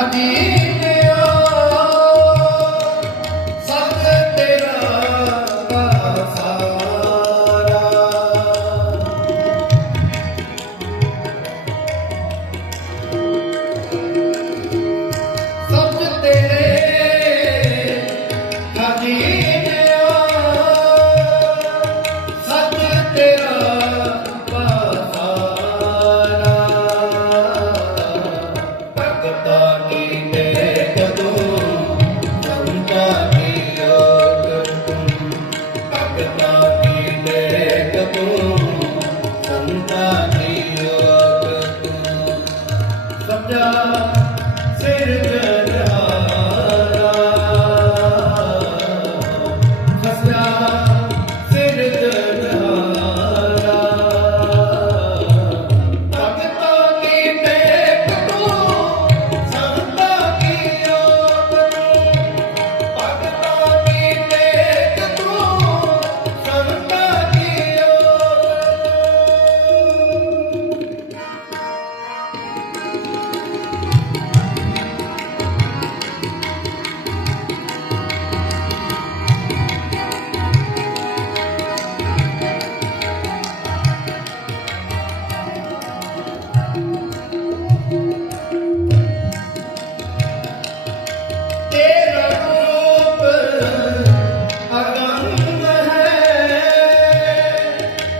Radhe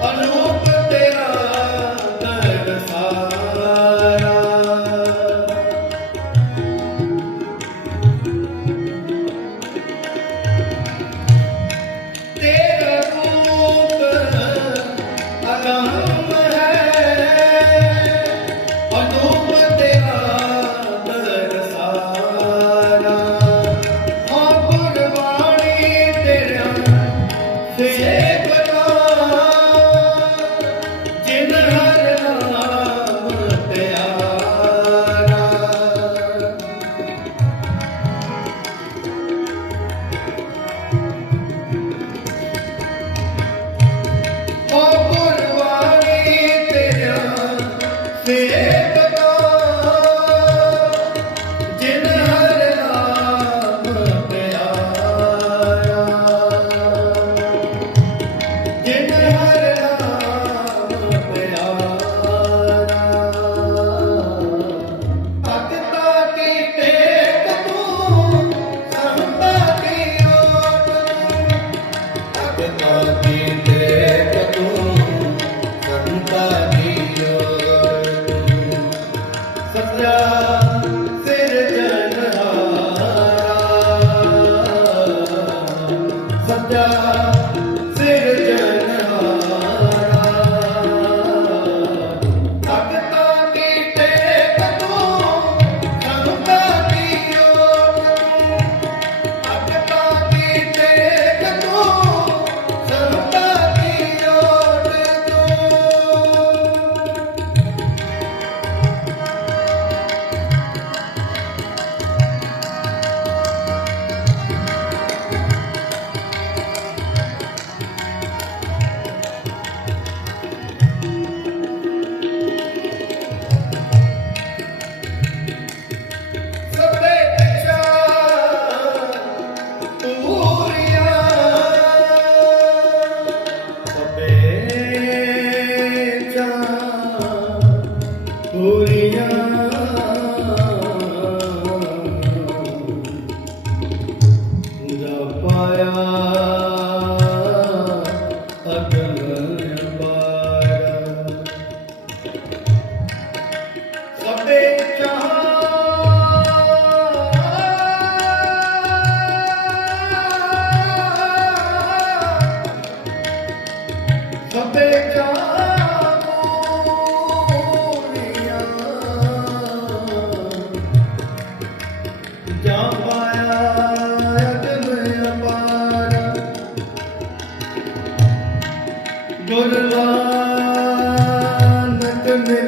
ਅਨੂਪ ਤੇਰਾ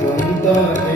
ਸੰਤਾ